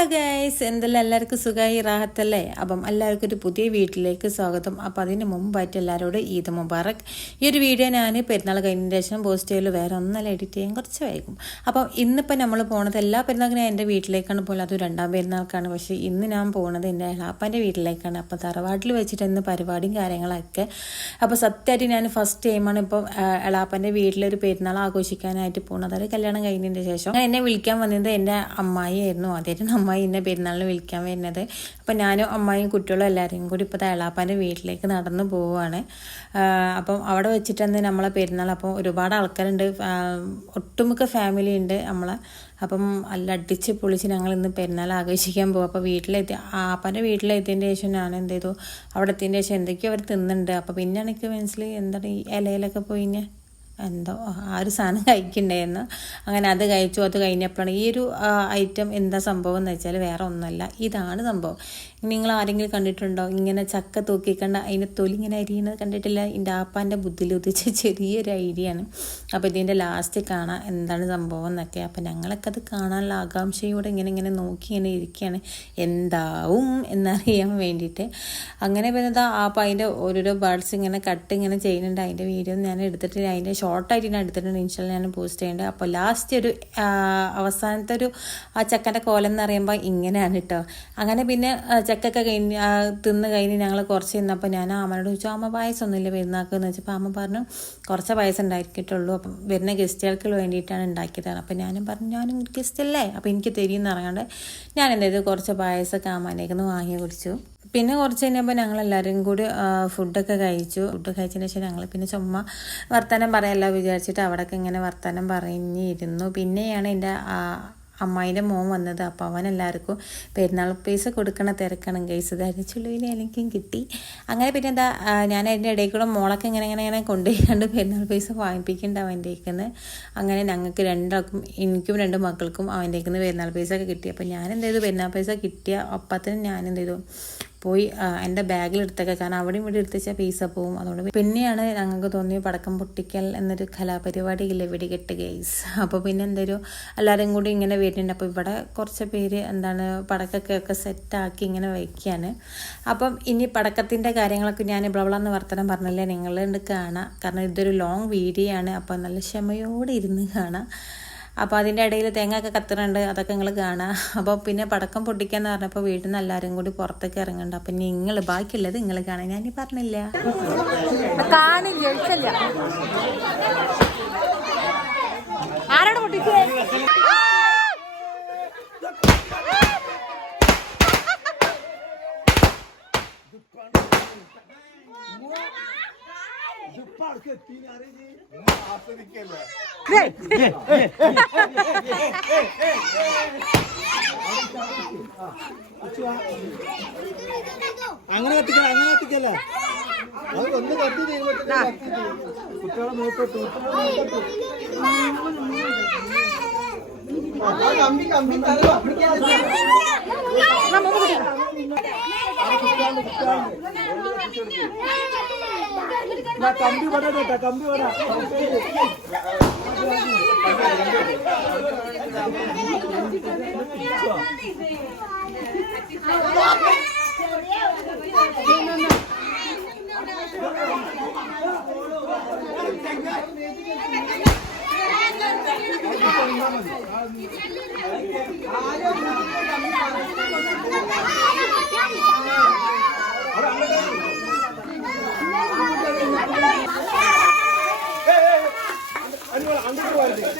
Hello guys എന്തെല്ലാം എല്ലാവർക്കും സുഖമായി റാഹത്തല്ലേ? അപ്പം എല്ലാവർക്കും ഒരു പുതിയ വീട്ടിലേക്ക് സ്വാഗതം. അപ്പം അതിന് മുമ്പായിട്ട് എല്ലാവരോടും ഈദ് മുബാറക്. ഈ ഒരു വീഡിയോ ഞാൻ പെരുന്നാൾ കഴിഞ്ഞതിന് ശേഷം പോസ്റ്റ് ചെയ്യലോ വേറെ ഒന്നല്ല എഡിറ്റ് ചെയ്യാൻ കുറച്ച് വൈകും. അപ്പം ഇന്നിപ്പോൾ നമ്മൾ പോണത് എല്ലാ പെരുന്നാളിനും എന്റെ വീട്ടിലേക്കാണ് പോകുന്നത് അത് രണ്ടാം പെരുന്നാൾക്കാണ്. പക്ഷേ ഇന്ന് ഞാൻ പോകുന്നത് എന്റെ എളാപ്പാന്റെ വീട്ടിലേക്കാണ്. അപ്പോൾ തറവാട്ടിൽ വെച്ചിട്ട് ഇന്ന് പരിപാടിയും കാര്യങ്ങളൊക്കെ. അപ്പോൾ സത്യമായിട്ട് ഞാൻ ഫസ്റ്റ് ടൈമാണ് ഇപ്പോൾ എളാപ്പന്റെ വീട്ടിലൊരു പെരുന്നാൾ ആഘോഷിക്കാനായിട്ട് പോകുന്നത് അതായത് കല്യാണം കഴിഞ്ഞതിന് ശേഷം ഞാൻ എന്നെ വിളിക്കാൻ വന്നത് എന്റെ അമ്മായിയായിരുന്നു ആദ്യമായിട്ടാണ് അമ്മായി എന്നെ പെരുന്നാളിന് വിളിക്കാൻ വരുന്നത്. അപ്പം ഞാനും അമ്മായിയും കുട്ടികളും എല്ലാവരും കൂടി ഇപ്പോൾ തേളാപ്പാന്റെ വീട്ടിലേക്ക് നടന്നു പോവുകയാണ്. അപ്പം അവിടെ വെച്ചിട്ടാണ് നമ്മളെ പെരുന്നാൾ. അപ്പോൾ ഒരുപാട് ആൾക്കാരുണ്ട്. ഒട്ടുമിക്ക ഫാമിലി ഉണ്ട് നമ്മളെ. അപ്പം അല്ല അടിച്ച് പൊളിച്ച് ഞങ്ങൾ ഇന്ന് പെരുന്നാൾ ആഘോഷിക്കാൻ പോകും അപ്പോൾ വീട്ടിലെത്തി ആപ്പാന്റെ വീട്ടിലെത്തിയതിന്റെ ശേഷം ഞാൻ എന്ത് ചെയ്തു? അവിടെ എത്തിയതിന്റെ ശേഷം എന്തൊക്കെയോ അവർ തിന്നുന്നുണ്ട്. അപ്പോൾ പിന്നെ എനിക്ക് മനസ്സിൽ എന്താണ് ഈ ഇലയിലൊക്കെ പോയി കഴിഞ്ഞാൽ എന്തോ ആ ഒരു സാധനം കഴിക്കണ്ടായിരുന്നു അങ്ങനെ അത് കഴിച്ചു അത് കഴിഞ്ഞപ്പോഴാണ് ഈ ഒരു ഐറ്റം എന്താ സംഭവം എന്ന് വെച്ചാൽ വേറെ ഒന്നുമല്ല. ഇതാണ് സംഭവം. നിങ്ങൾ ആരെങ്കിലും കണ്ടിട്ടുണ്ടോ? ഇങ്ങനെ ചക്ക തൂക്കിക്കണ്ട അതിന്റെ തൊലി ഇങ്ങനെ അരിയുന്നത് കണ്ടിട്ടില്ല? എന്റെ ആപ്പാന്റെ ബുദ്ധിയിൽ ഉദിച്ച ചെറിയൊരു ഐഡിയ ആണ് അപ്പോൾ ഇതിന്റെ ലാസ്റ്റ് കാണാം എന്താണ് സംഭവം എന്നൊക്കെ. അപ്പോൾ ഞങ്ങളൊക്കെ അത് കാണാനുള്ള ആകാംക്ഷയോടെ ഇങ്ങനെ ഇങ്ങനെ നോക്കി ഇങ്ങനെ ഇരിക്കുകയാണ് എന്താവും എന്നറിയാൻ വേണ്ടിയിട്ട്. അങ്ങനെ പിന്നെ ആപ്പ് അതിന്റെ ഓരോരോ ബേർഡ്സ് ഇങ്ങനെ കട്ട് ഇങ്ങനെ ചെയ്യുന്നുണ്ട്. അതിന്റെ വീഡിയോ ഞാൻ എടുത്തിട്ട് അതിന്റെ ഷോർട്ടായിട്ട് ഞാൻ എടുത്തിട്ടുണ്ട്. ഇൻഷാല്ല ഞാൻ പോസ്റ്റ് ചെയ്യുന്നുണ്ട് അപ്പോൾ ലാസ്റ്റ് ഒരു അവസാനത്തെ ഒരു ആ ചക്കന്റെ കോലം എന്ന് പറയുമ്പോൾ ഇങ്ങനെയാണ് കേട്ടോ അങ്ങനെ പിന്നെ ചക്കൊക്കെ കഴിഞ്ഞ് തിന്ന് കഴിഞ്ഞ് ഞങ്ങൾ കുറച്ച് തിന്നപ്പോൾ ഞാൻ അമ്മയോട് ചോദിച്ചു അമ്മ പായസമൊന്നുമില്ല പെരുന്നാൾക്ക് എന്ന് വെച്ചപ്പോൾ അമ്മ പറഞ്ഞു കുറച്ച് പായസം ഉണ്ടാക്കിയിട്ടുള്ളൂ അപ്പം വരുന്ന ഗസ്റ്റുകൾക്ക് വേണ്ടിയിട്ടാണ് ഉണ്ടാക്കിയതാണ്. അപ്പം ഞാനും പറഞ്ഞു ഞാനും ഗസ്റ്റ് അല്ലേ അപ്പോൾ എനിക്ക് തരിയെന്ന് അറിയാണ്ട് ഞാൻ എന്ത് ചെയ്തു കുറച്ച് പായസമൊക്കെ അമ്മേനേക്കൊന്ന് വാങ്ങി കുടിച്ചു. പിന്നെ കുറച്ച് കഴിഞ്ഞപ്പോൾ ഞങ്ങൾ എല്ലാവരും കൂടി ഫുഡൊക്കെ കഴിച്ചു. ഫുഡ് കഴിച്ചതിന് ശേഷം ഞങ്ങൾ പിന്നെ ചുമ്മാ വർത്തമാനം പറയല്ല വിചാരിച്ചിട്ട് അവിടെയൊക്കെ ഇങ്ങനെ വർത്തമാനം പറഞ്ഞിരുന്നു. പിന്നെയാണ് എന്റെ അമ്മായിന്റെ മോൻ വന്നത്. അപ്പോൾ അവൻ എല്ലാവർക്കും പെരുന്നാൾ പൈസ കൊടുക്കണ തിരക്കണം. ഗൈസ് ധരിച്ചുള്ളിൽ എനിക്കും കിട്ടി. അങ്ങനെ പിന്നെ എന്താ ഞാൻ അതിന്റെ ഇടയിൽ കൂടെ മോളൊക്കെ ഇങ്ങനെ ഇങ്ങനെ ഇങ്ങനെ കൊണ്ടുപോയിക്കൊണ്ട് പെരുന്നാൾ പൈസ വാങ്ങിപ്പിക്കുന്നുണ്ട് അവന്റെ അങ്ങനെ ഞങ്ങൾക്ക് രണ്ടാൾക്കും എനിക്കും രണ്ട് മക്കൾക്കും അവന്റെ പെരുന്നാൾ പൈസ ഒക്കെ കിട്ടി. അപ്പോൾ ഞാൻ എന്ത് ചെയ്തു? പെരുന്നാൾ പൈസ കിട്ടിയ അപ്പത്തിന് ഞാൻ എന്ത് ചെയ്തു? പോയി എന്റെ ബാഗിൽ എടുത്തൊക്കെ കാരണം അവിടെയും ഇവിടെ എടുത്ത് വെച്ചാൽ പൈസ പോവും. അതുകൊണ്ട് പിന്നെയാണ് ഞങ്ങൾക്ക് തോന്നിയ പടക്കം പൊട്ടിക്കൽ എന്നൊരു കലാപരിപാടിയില്ലേ വെടികെട്ട് ഗെയ്സ് അപ്പോൾ പിന്നെ എന്തൊരു എല്ലാവരും കൂടി ഇങ്ങനെ വരുന്നുണ്ട്. അപ്പോൾ ഇവിടെ കുറച്ച് പേര് എന്താണ് പടക്കൊക്കെ ഒക്കെ സെറ്റാക്കി ഇങ്ങനെ വയ്ക്കുകയാണ് അപ്പം ഇനി പടക്കത്തിന്റെ കാര്യങ്ങളൊക്കെ ഞാൻ ബ്ലബ്ലാന്ന് വർത്തനം പറഞ്ഞല്ലേ നിങ്ങളുണ്ട് കാണാം. കാരണം ഇതൊരു ലോങ് വീഡിയോ ആണ്. അപ്പോൾ നല്ല ക്ഷമയോടെ ഇരുന്ന് കാണാം. അപ്പോൾ അതിന്റെ ഇടയിൽ തേങ്ങ ഒക്കെ കത്തുന്നുണ്ട് അതൊക്കെ നിങ്ങൾ കാണാം. അപ്പോൾ പിന്നെ പടക്കം പൊട്ടിക്കാന്ന് പറഞ്ഞപ്പോൾ വീട്ടിൽ നിന്ന് എല്ലാവരും കൂടി പുറത്തേക്ക് ഇറങ്ങുന്നുണ്ട്. അപ്പം നിങ്ങൾ ബാക്കിയുള്ളത് നിങ്ങൾ കാണാൻ. ഞാൻ പറഞ്ഞില്ല. കാണില്ല അങ്ങനെ കത്തിക്കല അങ്ങനെ കത്തിക്കല്ല ഒന്ന് കത്തി കുട്ടികളെ നോക്കട്ടു കമ്പി കമ്പി തരവാ കമ്പി വട കേട്ടാ കമ്പി വട അഞ്ഞോ അങ്ങോട്ട്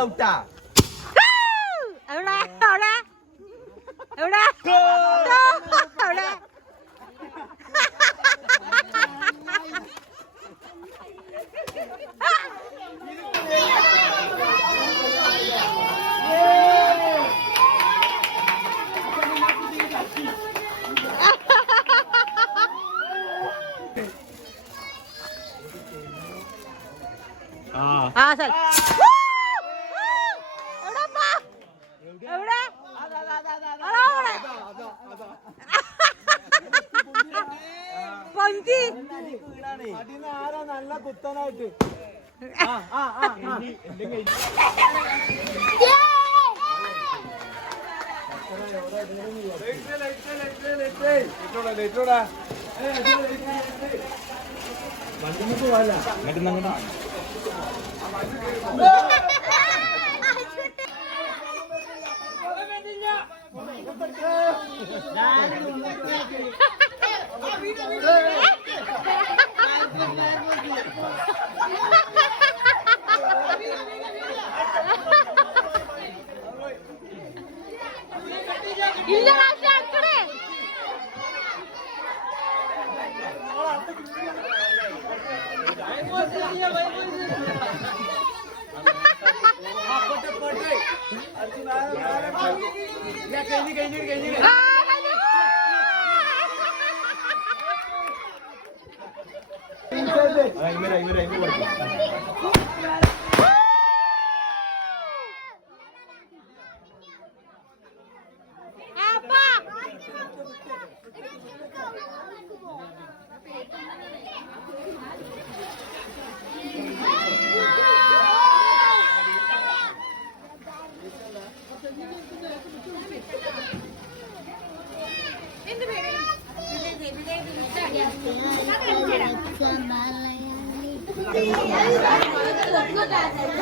Delta. അതിന് ആരാ നല്ല കുത്തനായിട്ട് ആ ആ ആ പോവാല്ല അങ്ങോട്ട് ಇಲ್ಲ ರಾಜ ಕಡೆ ಬೈಬಲ್ കഴിഞ്ഞു കഴിഞ്ഞു കഴിഞ്ഞു ആ, കഴിഞ്ഞു.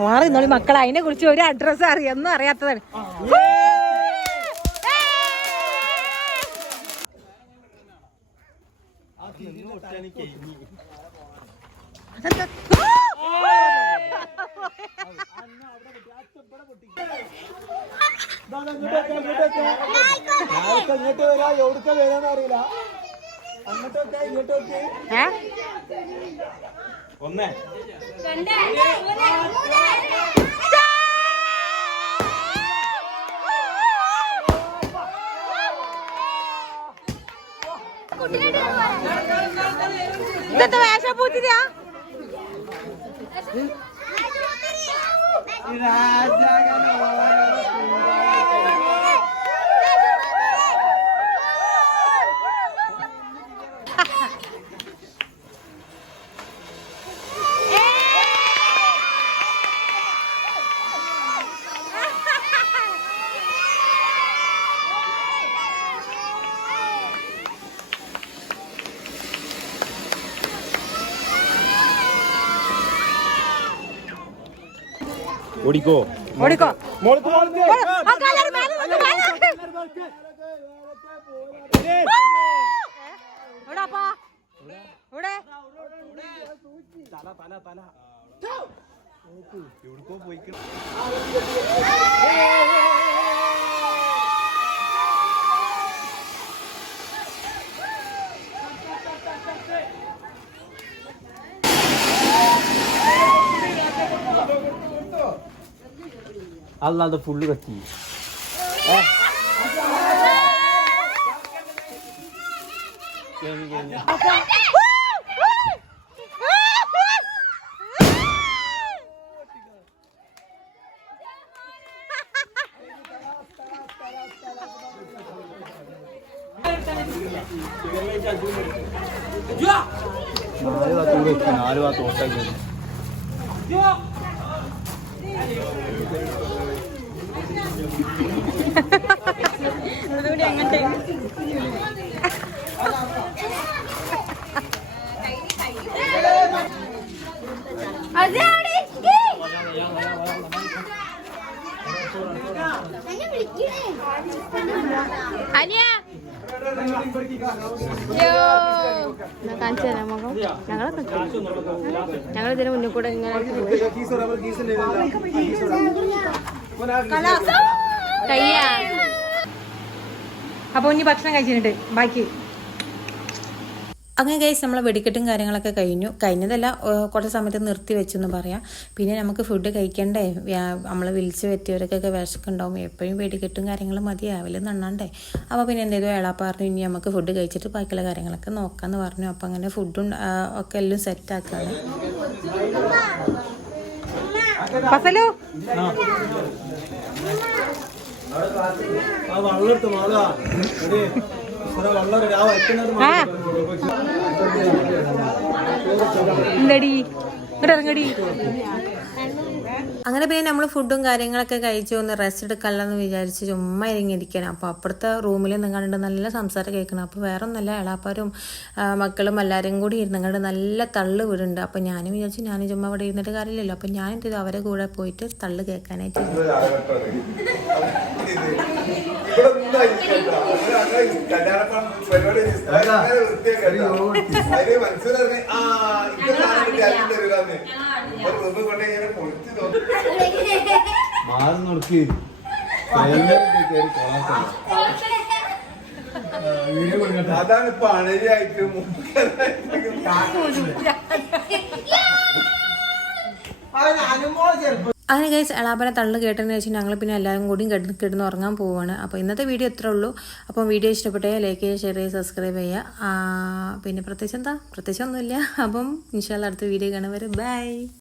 മാറി നോളി മക്കൾ അതിനെ കുറിച്ച് ഒരു അഡ്രസ് അറിയൊന്നും അറിയാത്തതാണ്. ഞാനിപ്പോ ഇങ്ങോട്ട് വരാ എവിടുക്ക വരാന്ന് ഒന്നേ. രണ്ട്, മൂന്ന്, മൂന്ന്. കുട്ടീനെ ഇതെന്താ വേഷപ്പൂത്തിരിയാ ഓടിക്കോ ഓടിക്കോ മോൾക്ക് മോൾക്ക് ആ, കാലടി മേലെ നിന്ന് മേലെ. എവിടാപ്പാ ഇവിടെ തല തല തല ഓടിക്കോ പോയിക്കണം അല്ലാതെ ഫുള്ള് കത്തി നാല് ഭാഗത്ത് കൂടെ ഓട്ടാക്കി അതാണ് അനിയ കാണിച്ചു തരാം മുഖം ഞങ്ങളെ ഞങ്ങൾ ഇതിന് മുന്നിൽ കൂടെ ഇങ്ങനെ കയ്യാ. അപ്പൊ ഇനി ഭക്ഷണം കഴിച്ചിട്ടുണ്ട് ബാക്കി. അങ്ങനെ കഴിച്ച് നമ്മളെ വെടിക്കെട്ടും കാര്യങ്ങളൊക്കെ കഴിഞ്ഞു. കഴിഞ്ഞതല്ല കുറച്ച് സമയത്ത് നിർത്തി വെച്ചു എന്ന് പറയാം. പിന്നെ നമുക്ക് ഫുഡ് കഴിക്കണ്ടേ? നമ്മൾ വിളിച്ച് പറ്റിയവർക്കൊക്കെ വിശക്കുണ്ടാവും. എപ്പോഴും വെടിക്കെട്ടും കാര്യങ്ങളും മതിയാവില്ല നണ്ണണ്ടേ അപ്പോൾ പിന്നെ എന്തെങ്കിലും ഏളാ പറഞ്ഞു ഇനി നമുക്ക് ഫുഡ് കഴിച്ചിട്ട് ബാക്കിയുള്ള കാര്യങ്ങളൊക്കെ നോക്കാമെന്ന് പറഞ്ഞു. അപ്പോൾ അങ്ങനെ ഫുഡും ഒക്കെ എല്ലാം സെറ്റാക്കാണ് ഫസലു? എന്തടി ഇങ്ങോട്ട് ഇറങ്ങടി. അങ്ങനെ പിന്നെ നമ്മൾ ഫുഡും കാര്യങ്ങളൊക്കെ കഴിച്ചു ഒന്ന് റെസ്റ്റ് എടുക്കാമല്ലെന്ന് വിചാരിച്ച് ചുമ്മാ ഇരിങ്ങിയിരിക്കണം. അപ്പോൾ അപ്പുറത്തെ റൂമിൽ നിന്നുകൊണ്ട് നല്ല സംസാരം കേൾക്കണം. അപ്പോൾ വേറെ ഒന്നല്ല എളാപ്പാരും മക്കളും എല്ലാവരും കൂടി ഇരുന്നുകൊണ്ട് നല്ല തള്ളു വീടുണ്ട് അപ്പോൾ ഞാനും വിചാരിച്ചു ഞാനും ചുമ്മാ അവിടെ ഇരുന്നിട്ട് കാര്യമില്ലല്ലോ. അപ്പോൾ ഞാൻ എന്ത് ചെയ്തു അവരെ കൂടെ പോയിട്ട് തള്ളു കേൾക്കാനായിട്ട് ഇരുന്നു. മാറി നടക്കി അതാണ് ഇപ്പൊ അണരിയായിട്ട് അങ്ങനെ കഴിച്ച് എളാപ്പനെ തള്ളു കേട്ടതിന് ശേഷം ഞങ്ങൾ പിന്നെ എല്ലാവരും കൂടി കിടന്ന് കിടന്ന് ഉറങ്ങാൻ പോവുകയാണ് അപ്പോൾ ഇന്നത്തെ വീഡിയോ ഇത്രേ ഉള്ളൂ. അപ്പോൾ വീഡിയോ ഇഷ്ടപ്പെട്ടേ ലൈക്ക് ചെയ്യുക ഷെയർ ചെയ്യുക സബ്സ്ക്രൈബ് ചെയ്യുക. പിന്നെ പ്രത്യേകിച്ച് എന്താ? പ്രത്യേകിച്ച് ഒന്നുമില്ല. അപ്പം ഇൻഷാല്ല അടുത്ത വീഡിയോ കാണുവരെ ബൈ